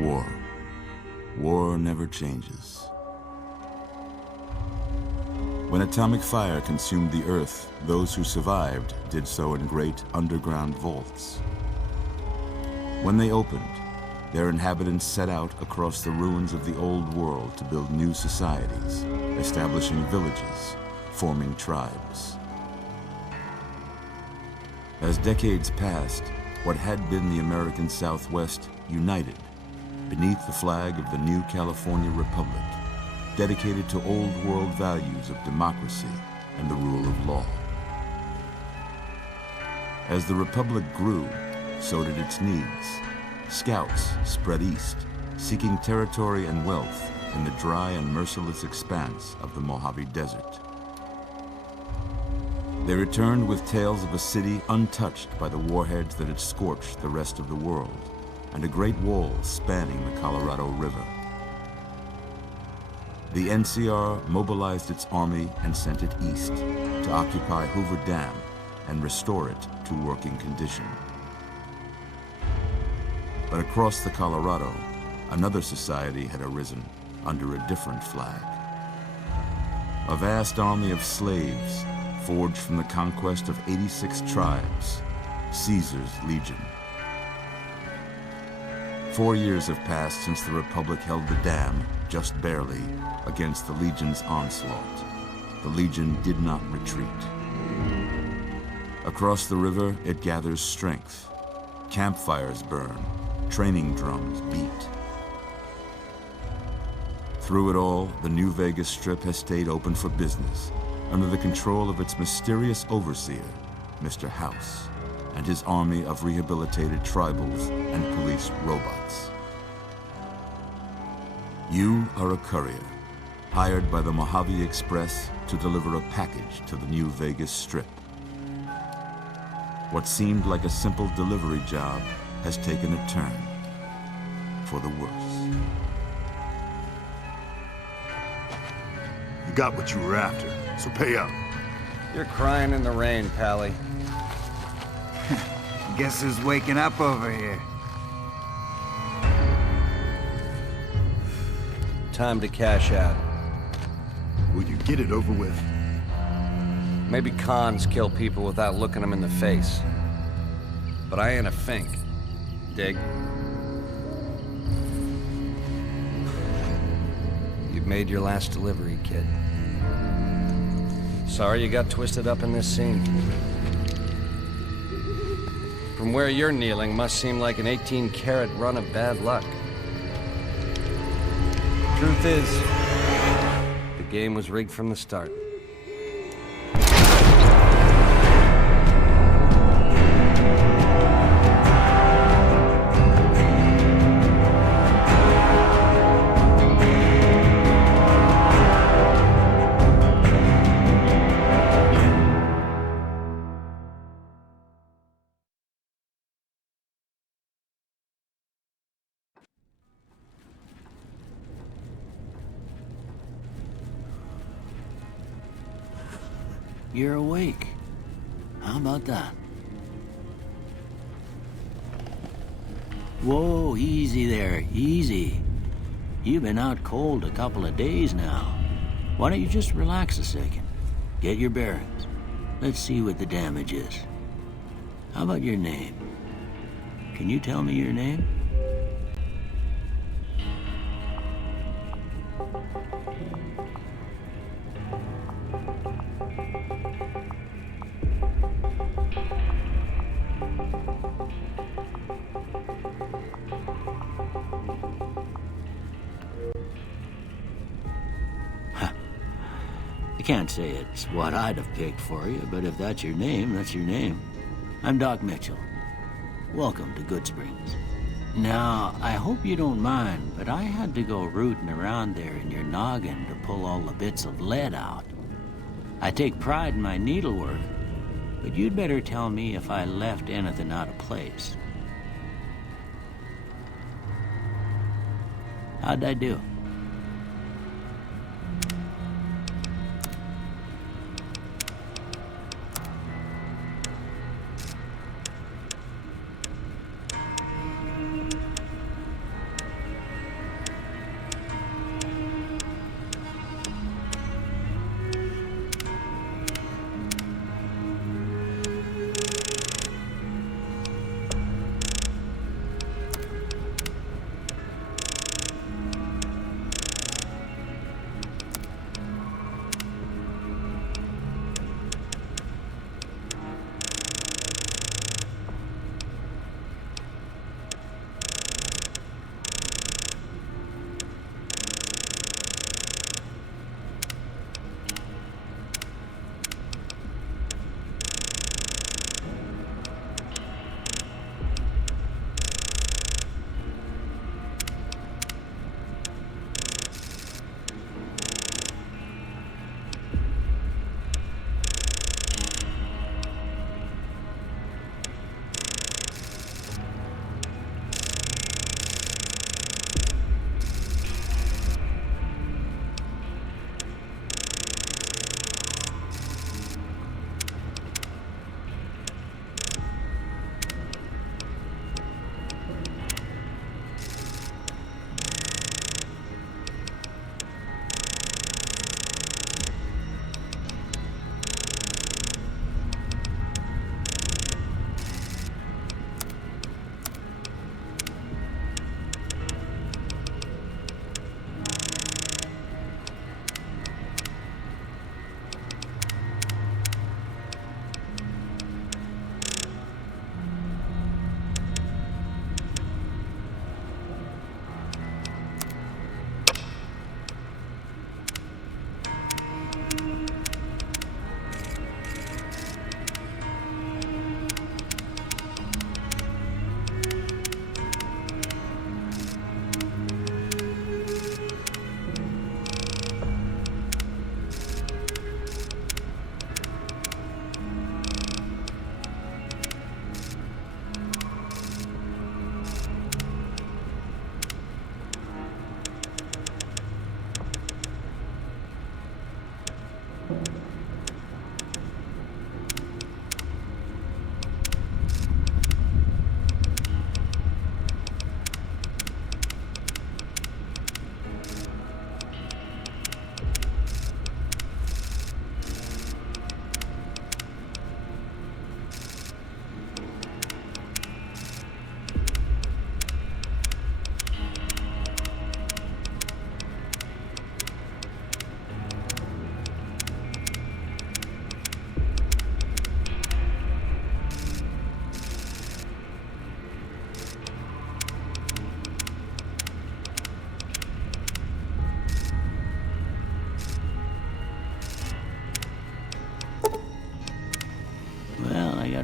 War. War never changes. When atomic fire consumed the Earth, those who survived did so in great underground vaults. When they opened, their inhabitants set out across the ruins of the old world to build new societies, establishing villages, forming tribes. As decades passed, what had been the American Southwest united beneath the flag of the new California Republic, dedicated to old world values of democracy and the rule of law. As the Republic grew, so did its needs. Scouts spread east, seeking territory and wealth in the dry and merciless expanse of the Mojave Desert. They returned with tales of a city untouched by the warheads that had scorched the rest of the world, and a great wall spanning the Colorado River. The NCR mobilized its army and sent it east to occupy Hoover Dam and restore it to working condition. But across the Colorado, another society had arisen under a different flag. A vast army of slaves forged from the conquest of 86 tribes, Caesar's Legion. 4 years have passed since the Republic held the dam, just barely, against the Legion's onslaught. The Legion did not retreat. Across the river, it gathers strength. Campfires burn, training drums beat. Through it all, the New Vegas Strip has stayed open for business, under the control of its mysterious overseer, Mr. House, and his army of rehabilitated tribals and police robots. You are a courier, hired by the Mojave Express to deliver a package to the New Vegas Strip. What seemed like a simple delivery job has taken a turn for the worse. You got what you were after, so pay up. You're crying in the rain, Pally. Guess who's waking up over here? Time to cash out. Will you get it over with? Maybe cons kill people without looking them in the face. But I ain't a fink. Dig? You've made your last delivery, kid. Sorry you got twisted up in this scene. From where you're kneeling must seem like an 18-carat run of bad luck. Truth is, the game was rigged from the start. You're awake. How about that? Whoa, easy there, easy. You've been out cold a couple of days now. Why don't you just relax a second? Get your bearings. Let's see what the damage is. How about your name? Can you tell me your name? I can't say it's what I'd have picked for you, but if that's your name, that's your name. I'm Doc Mitchell. Welcome to Goodsprings. Now, I hope you don't mind, but I had to go rooting around there in your noggin to pull all the bits of lead out. I take pride in my needlework, but you'd better tell me if I left anything out of place. How'd I do?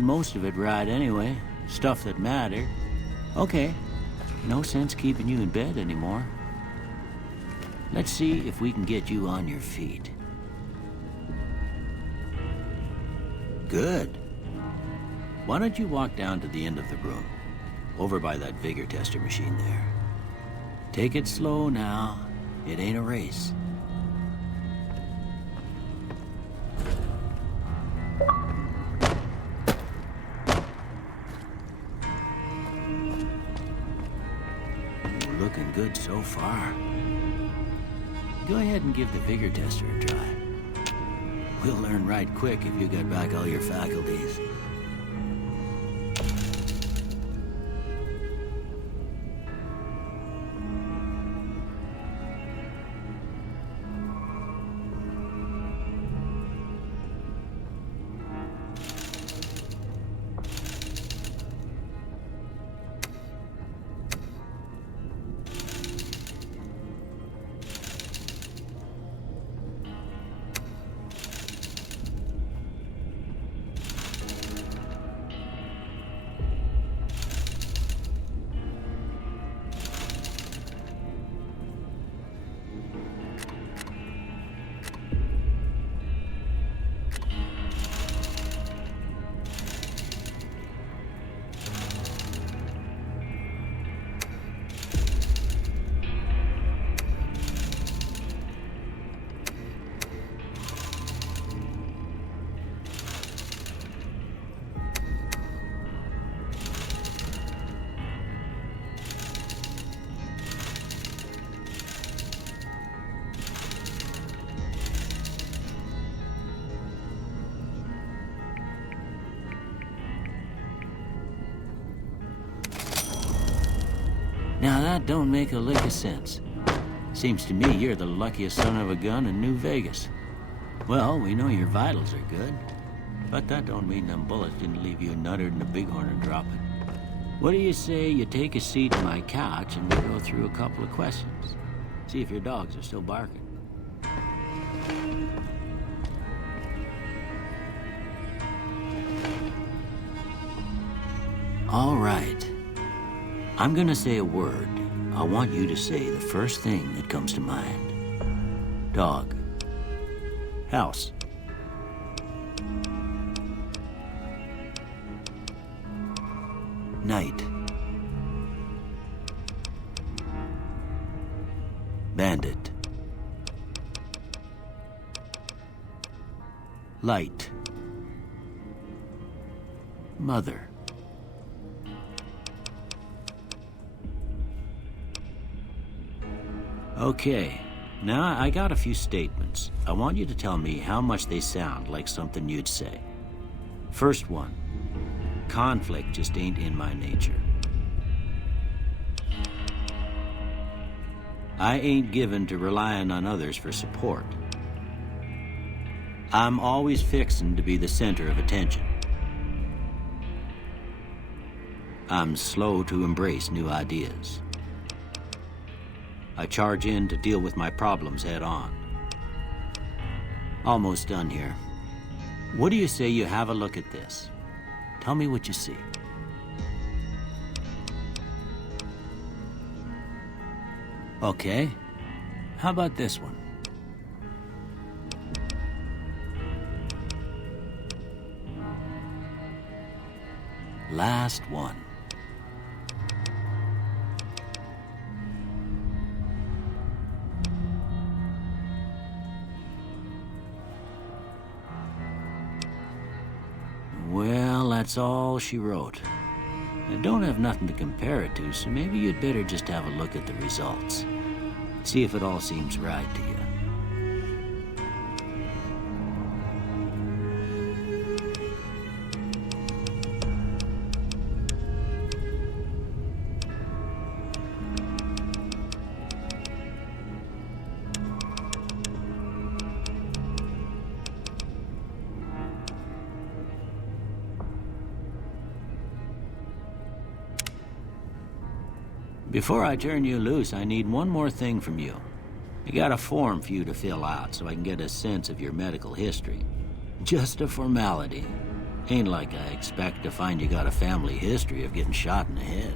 most of it right anyway. Stuff that mattered. Okay, no sense keeping you in bed anymore. Let's see if we can get you on your feet. Good. Why don't you walk down to the end of the room, over by that vigor tester machine there. Take it slow now. It ain't a race. Ooh, looking good so far. Go ahead and give the vigor tester a try. We'll learn right quick if you get back all your faculties. Now that don't make a lick of sense. Seems to me you're the luckiest son of a gun in New Vegas. Well, we know your vitals are good, but that don't mean them bullets didn't leave you nuttered in the bighorn and drop it. What do you say you take a seat on my couch and we go through a couple of questions? See if your dogs are still barking. All right. I'm gonna say a word. I want you to say the first thing that comes to mind. Dog. House. Night. Bandit. Light. Mother. Okay, now I got a few statements. I want you to tell me how much they sound like something you'd say. First one, conflict just ain't in my nature. I ain't given to relying on others for support. I'm always fixin' to be the center of attention. I'm slow to embrace new ideas. I charge in to deal with my problems head on. Almost done here. What do you say you have a look at this? Tell me what you see. Okay. How about this one? Last one. Well, that's all she wrote. I don't have nothing to compare it to, so maybe you'd better just have a look at the results. See if it all seems right to you. Before I turn you loose, I need one more thing from you. I got a form for you to fill out so I can get a sense of your medical history. Just a formality. Ain't like I expect to find you got a family history of getting shot in the head.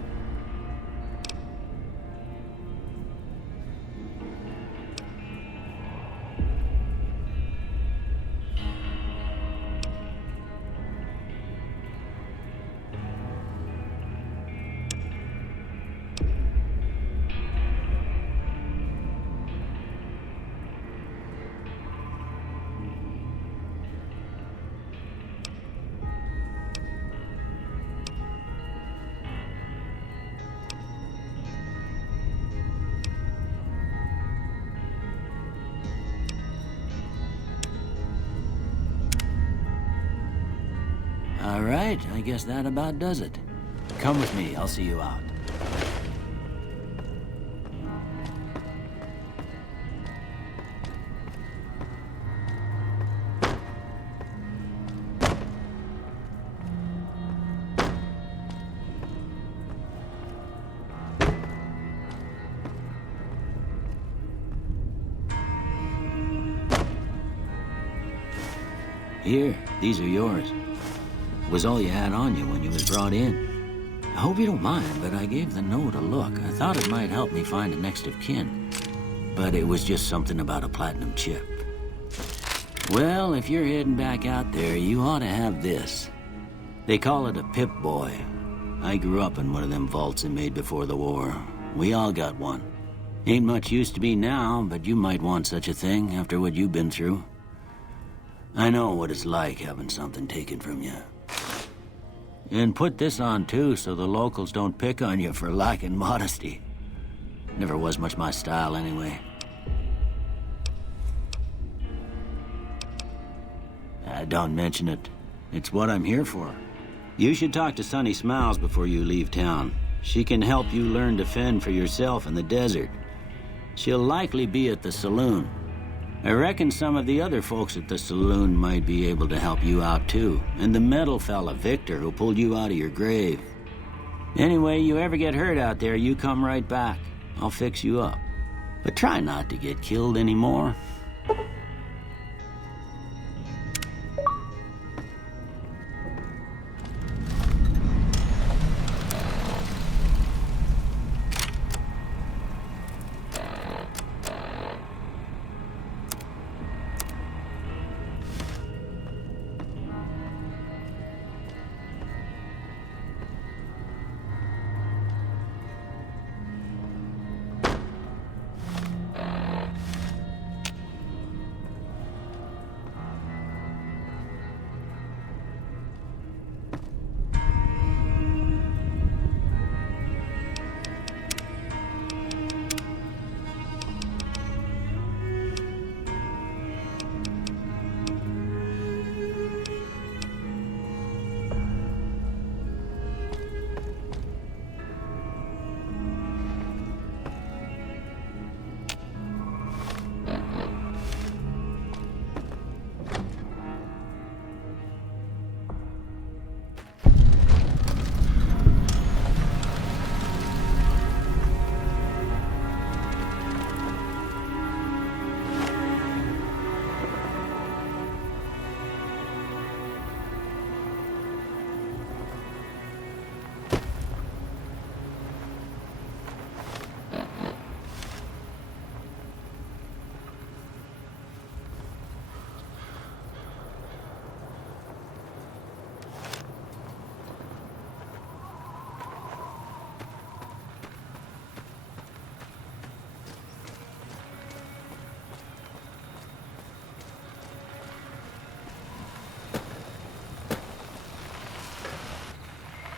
All right, I guess that about does it. Come with me, I'll see you out. Here, these are yours. Was all you had on you when you was brought in. I hope you don't mind, but I gave the note a look. I thought it might help me find a next of kin. But it was just something about a platinum chip. Well, if you're heading back out there, you ought to have this. They call it a Pip-Boy. I grew up in one of them vaults they made before the war. We all got one. Ain't much use to me now, but you might want such a thing after what you've been through. I know what it's like having something taken from you. And put this on, too, so the locals don't pick on you for lacking modesty. Never was much my style, anyway. Don't mention it. It's what I'm here for. You should talk to Sunny Smiles before you leave town. She can help you learn to fend for yourself in the desert. She'll likely be at the saloon. I reckon some of the other folks at the saloon might be able to help you out, too. And the metal fella, Victor, who pulled you out of your grave. Anyway, you ever get hurt out there, you come right back. I'll fix you up. But try not to get killed anymore.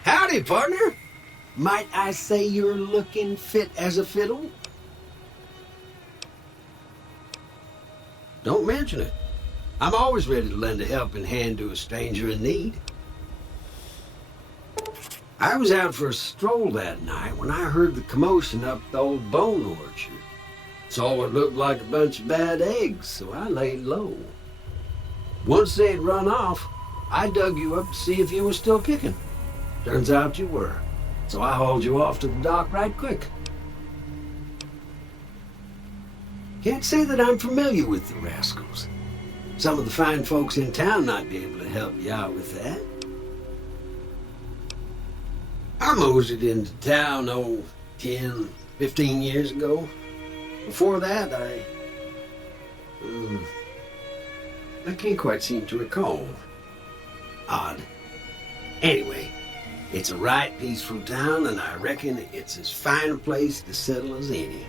Howdy, partner. Might I say you're looking fit as a fiddle? Don't mention it. I'm always ready to lend a helping hand to a stranger in need. I was out for a stroll that night when I heard the commotion up the old bone orchard. Saw what looked like a bunch of bad eggs, so I laid low. Once they'd run off, I dug you up to see if you were still kicking. Turns out you were, so I hauled you off to the dock right quick. Can't say that I'm familiar with the rascals. Some of the fine folks in town might be able to help you out with that. I moseyed into town, 10, 15 years ago. Before that, I can't quite seem to recall. Odd. Anyway, it's a right peaceful town, and I reckon it's as fine a place to settle as any.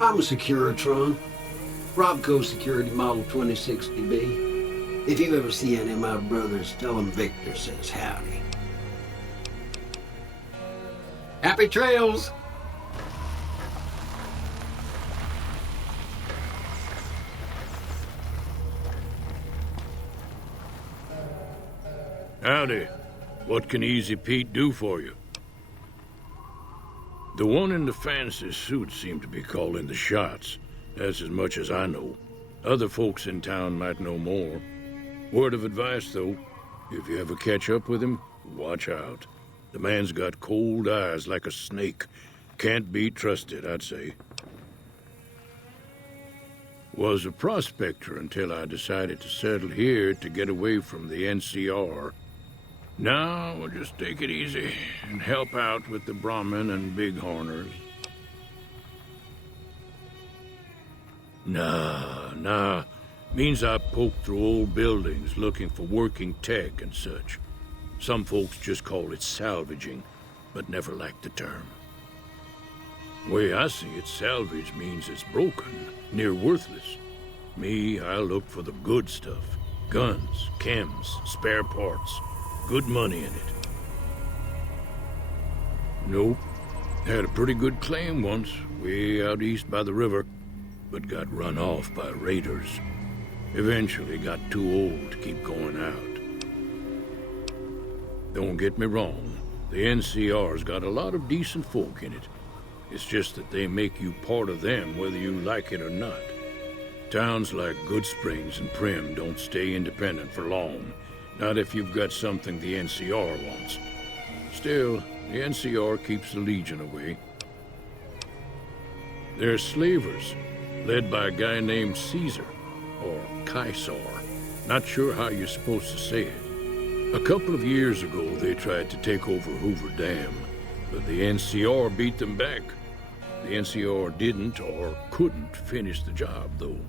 I'm a Securitron, Robco Security Model 2060B. If you ever see any of my brothers, tell them Victor says howdy. Happy trails! Howdy. What can Easy Pete do for you? The one in the fancy suit seemed to be calling the shots. That's as much as I know. Other folks in town might know more. Word of advice, though, if you ever catch up with him, watch out. The man's got cold eyes like a snake. Can't be trusted, I'd say. Was a prospector until I decided to settle here to get away from the NCR. Now, we'll just take it easy and help out with the Brahmin and Bighorners. Nah. Means I poke through old buildings looking for working tech and such. Some folks just call it salvaging, but never liked the term. Way I see it, salvage means it's broken, near worthless. Me, I look for the good stuff. Guns, chems, spare parts. Good money in it. Nope. Had a pretty good claim once, way out east by the river, but got run off by raiders. Eventually got too old to keep going out. Don't get me wrong, the NCR's got a lot of decent folk in it. It's just that they make you part of them whether you like it or not. Towns like Goodsprings and Primm don't stay independent for long. Not if you've got something the NCR wants. Still, the NCR keeps the Legion away. They're slavers, led by a guy named Caesar, or Caesar. Not sure how you're supposed to say it. A couple of years ago, they tried to take over Hoover Dam, but the NCR beat them back. The NCR didn't or couldn't finish the job, though.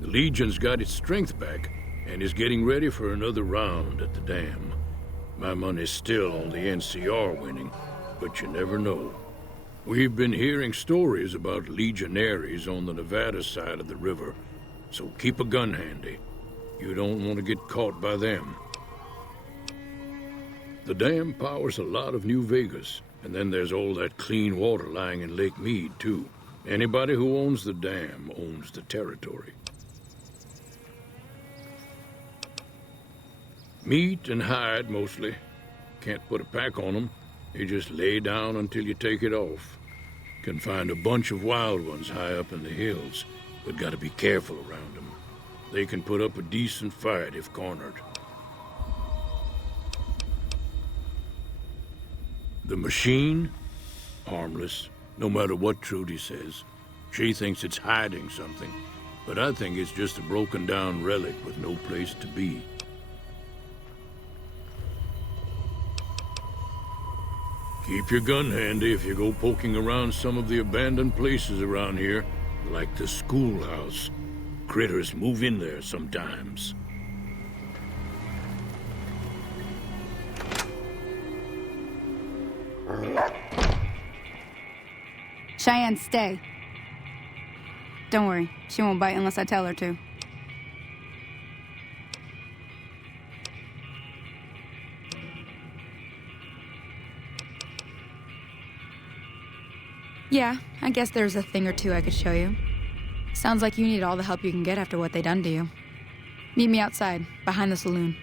The Legion's got its strength back, and is getting ready for another round at the dam. My money's still on the NCR winning, but you never know. We've been hearing stories about legionaries on the Nevada side of the river, so keep a gun handy. You don't want to get caught by them. The dam powers a lot of New Vegas, and then there's all that clean water lying in Lake Mead, too. Anybody who owns the dam owns the territory. Meat and hide, mostly. Can't put a pack on them. You just lay down until you take it off. Can find a bunch of wild ones high up in the hills, but gotta be careful around them. They can put up a decent fight if cornered. The machine? Harmless, no matter what Trudy says. She thinks it's hiding something, but I think it's just a broken down relic with no place to be. Keep your gun handy if you go poking around some of the abandoned places around here, like the schoolhouse. Critters move in there sometimes. Cheyenne, stay. Don't worry, she won't bite unless I tell her to. Yeah, I guess there's a thing or two I could show you. Sounds like you need all the help you can get after what they done to you. Meet me outside, behind the saloon.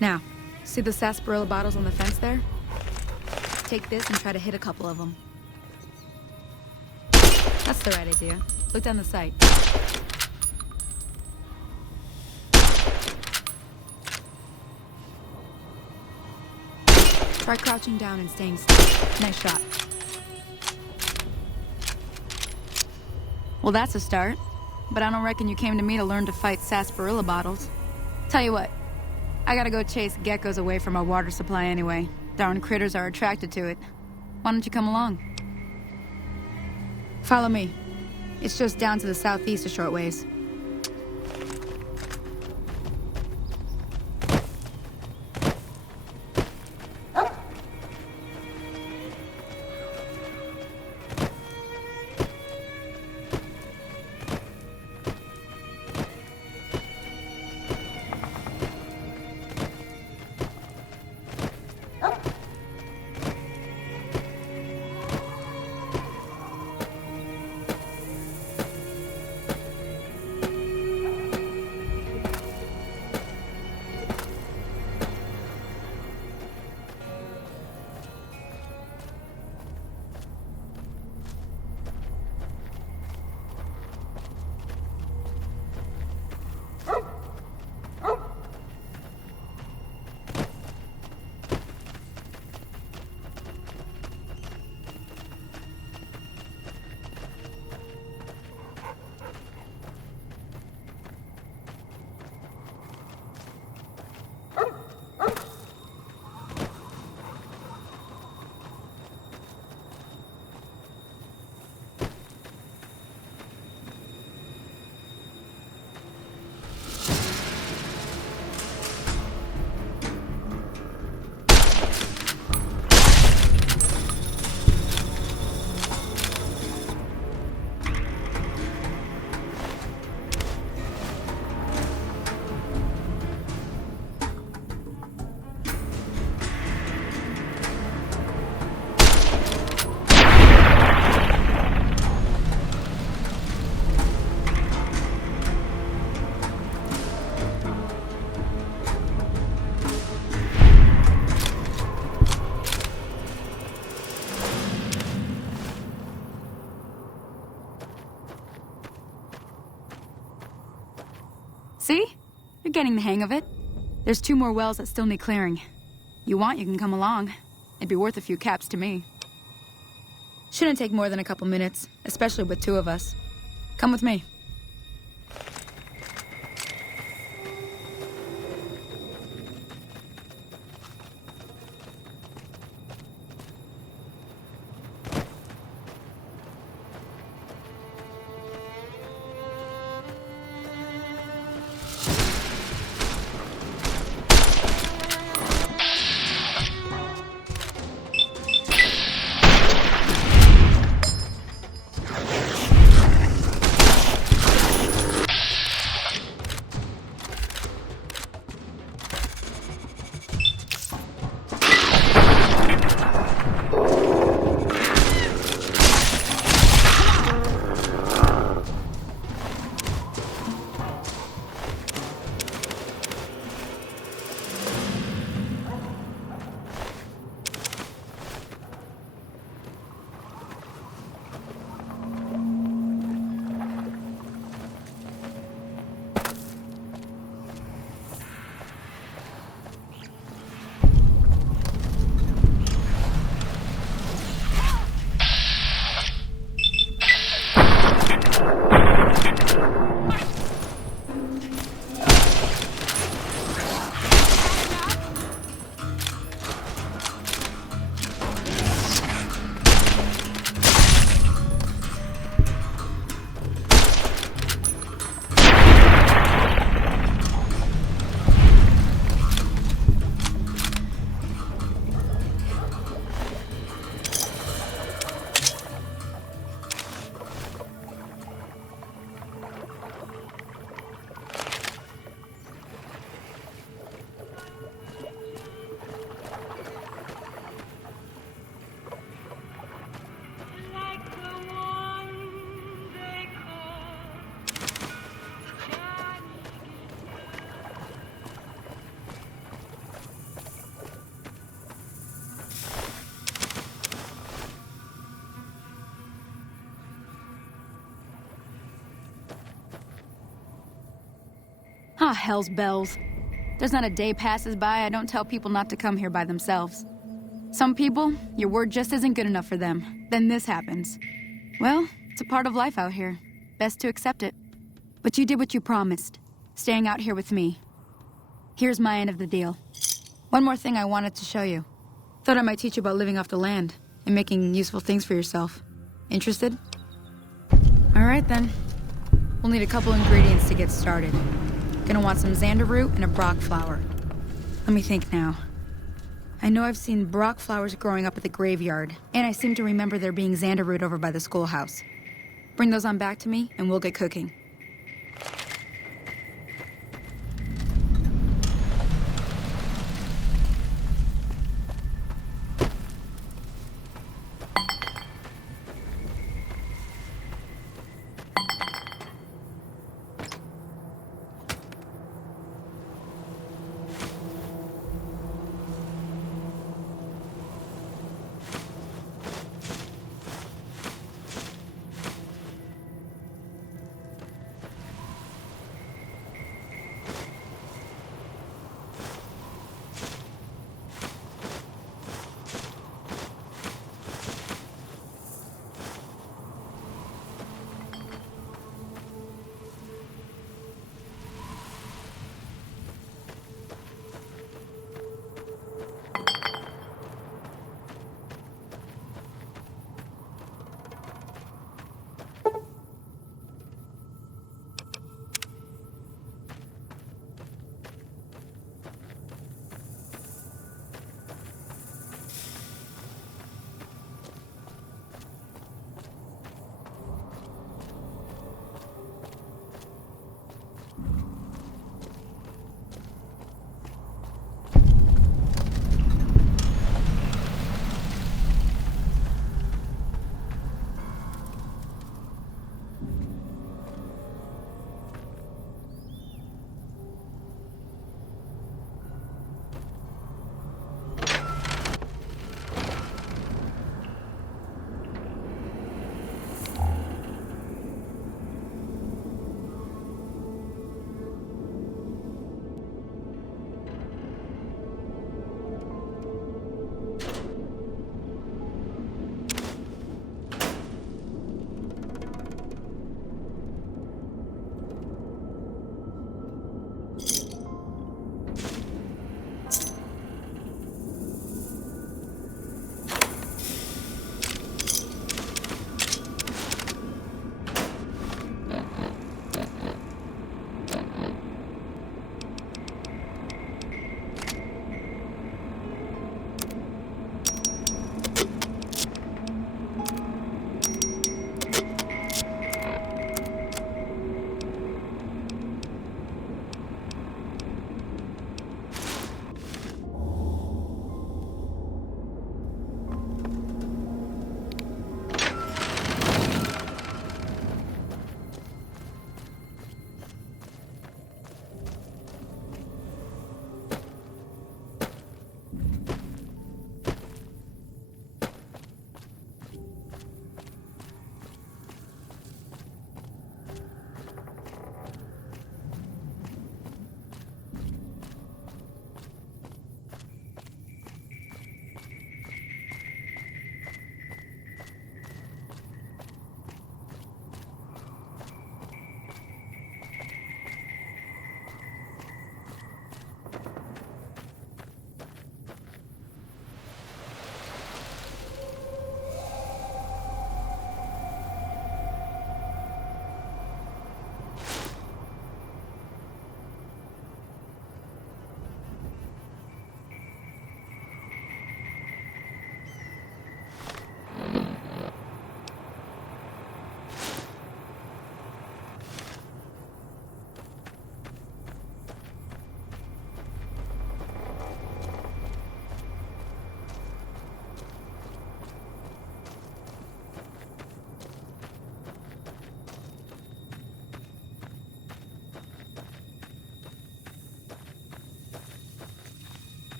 Now, see the sarsaparilla bottles on the fence there? Take this and try to hit a couple of them. That's the right idea. Look down the sight. Try crouching down and staying still. Nice shot. Well, that's a start. But I don't reckon you came to me to learn to fight sarsaparilla bottles. Tell you what, I gotta go chase geckos away from our water supply anyway. Darn critters are attracted to it. Why don't you come along? Follow me. It's just down to the southeast a short ways. See? You're getting the hang of it. There's 2 more wells that still need clearing. You want, you can come along. It'd be worth a few caps to me. Shouldn't take more than a couple minutes, especially with 2 of us. Come with me. Ah, hell's bells. There's not a day passes by I don't tell people not to come here by themselves. Some people, your word just isn't good enough for them. Then this happens. Well, it's a part of life out here. Best to accept it. But you did what you promised, staying out here with me. Here's my end of the deal. One more thing I wanted to show you. Thought I might teach you about living off the land and making useful things for yourself. Interested? All right, then. We'll need a couple ingredients to get started. Gonna want some xander root and a brock flower. Let me think now. I know I've seen brock flowers growing up at the graveyard, and I seem to remember there being xander root over by the schoolhouse. Bring those on back to me, and we'll get cooking.